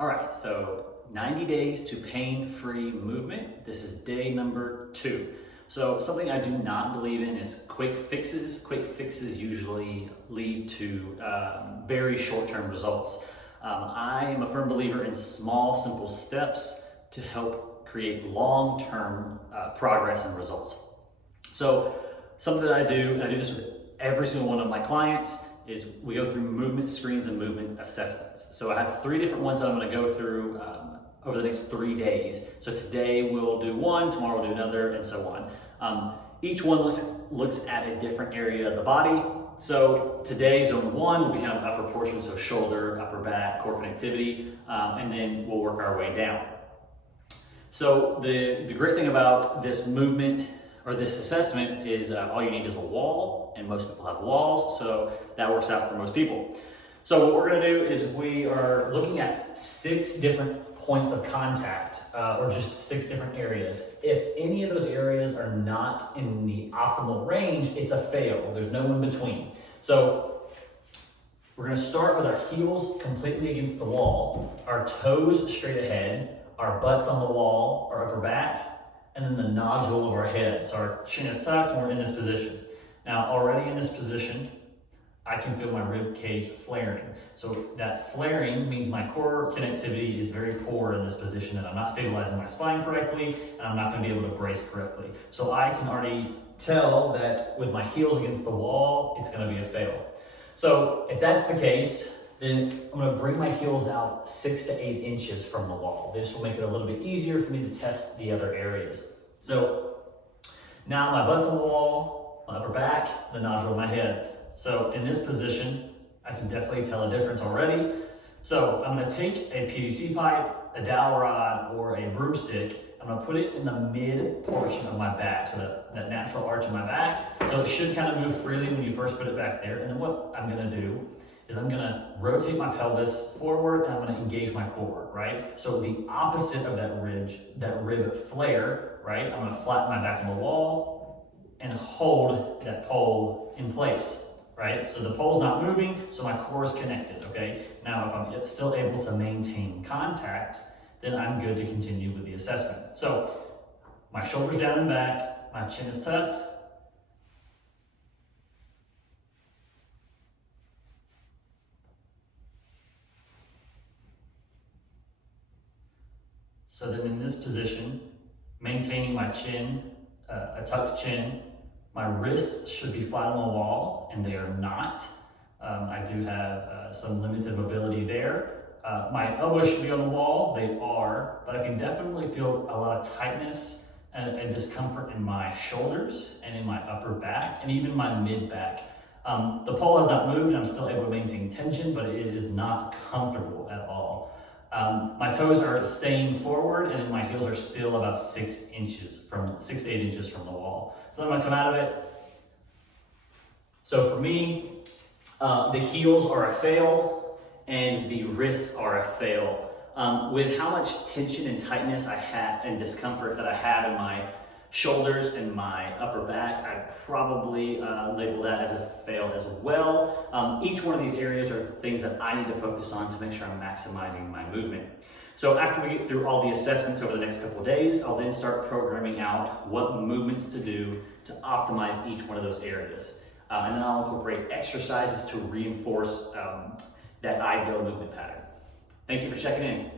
All right, so 90 days to pain-free movement. This is day number 2. So something I do not believe in is quick fixes. Quick fixes usually lead to very short-term results. I am a firm believer in small, simple steps to help create long-term progress and results. So something that I do, and I do this with every single one of my clients, is we go through movement screens and movement assessments. So I have 3 different ones that I'm going to go through over the next 3 days. So today we'll do one, tomorrow we'll do another, and so on. Each one looks at a different area of the body. So today, zone 1 will be kind of upper portion, so shoulder, upper back, core connectivity, and then we'll work our way down. So the great thing about this movement or this assessment is all you need is a wall, and most people have walls, so that works out for most people. So what we're going to do is we are looking at 6 different points of contact, or just 6 different areas. If any of those areas are not in the optimal range, it's a fail. There's no in between. So we're going to start with our heels completely against the wall, our toes straight ahead, our butts on the wall, our upper back, and then the nodule of our head. So our chin is tucked and we're in this position. Now already in this position, I can feel my rib cage flaring. So that flaring means my core connectivity is very poor in this position, and I'm not stabilizing my spine correctly, and I'm not going to be able to brace correctly. So I can already tell that with my heels against the wall, it's going to be a fail. So if that's the case, then I'm going to bring my heels out 6 to 8 inches from the wall. This will make it a little bit easier for me to test the other areas. So now my butt's on the wall, my upper back, the nodule of my head. So in this position, I can definitely tell a difference already. So I'm going to take a PVC pipe, a dowel rod, or a broomstick. I'm going to put it in the mid portion of my back, so that natural arch in my back. So it should kind of move freely when you first put it back there. And then what I'm going to do is I'm going to rotate my pelvis forward, and I'm going to engage my core, right? So the opposite of that rib flare, right? I'm going to flatten my back on the wall and hold that pole in place. Right? So the pole's not moving, so my core is connected, okay? Now, if I'm still able to maintain contact, then I'm good to continue with the assessment. So my shoulders down and back, my chin is tucked. So then in this position, maintaining my chin, a tucked chin, my wrists should be flat on the wall, and they are not. I do have some limited mobility there. My elbows should be on the wall, they are, but I can definitely feel a lot of tightness and discomfort in my shoulders and in my upper back and even my mid back. The pole has not moved, and I'm still able to maintain tension, but it is not comfortable at all. My toes are staying forward, and then my heels are still about 6 to 8 inches from the wall. So I'm going to come out of it. So for me, the heels are a fail, and the wrists are a fail. With how much tension and tightness I have and discomfort that I have in my shoulders and my upper back, I'd probably label that as a fail as well. Each one of these areas are things that I need to focus on to make sure I'm maximizing my movement. So after we get through all the assessments over the next couple of days, I'll then start programming out what movements to do to optimize each one of those areas. And then I'll incorporate exercises to reinforce that ideal movement pattern. Thank you for checking in.